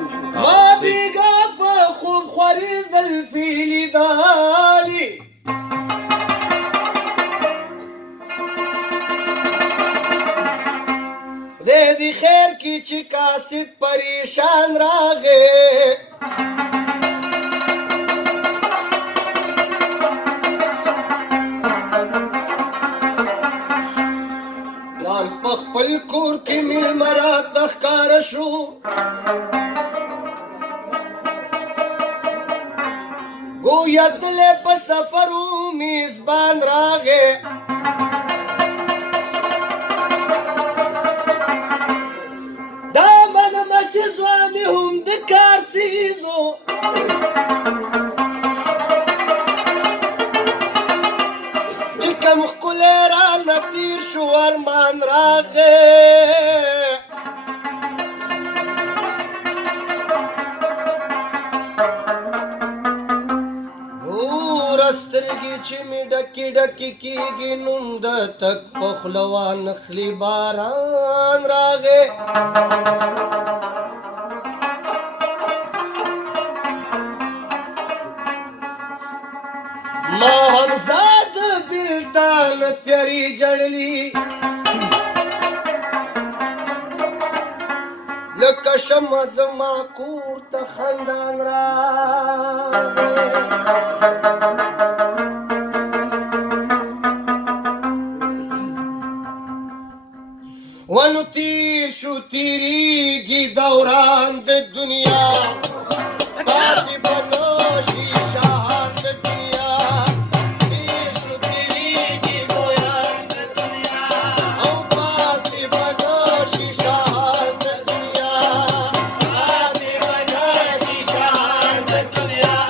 ما بیگا په خوب خوری زلفی لیدالی خدای دی خیر کی چې کاسد پریشان راغې ځان په خپل کور کې میلمه راته ښکاره شو گویا دلې په سفر و میزبان راغې دا منمه چې ځواني هم د کار سیزو چې کوم ښکلی رانه تېر شو ارمان راغې سترګې چې مې ډکې ډکې کېږي نوم د تک په خوله وانخلي باران راغې ما هم زاد بېلتان تیارې جړلي لکه شمع زما کور ته خندان راغې ونو تیر شو تیریږي دوران د دنیا پاتې به نشي شاهان د دنیا تیر شو تیریږي دوران د دنیا او پاتې به نشي شاهان د دنیا پاتې به نشي شاهان د دنیا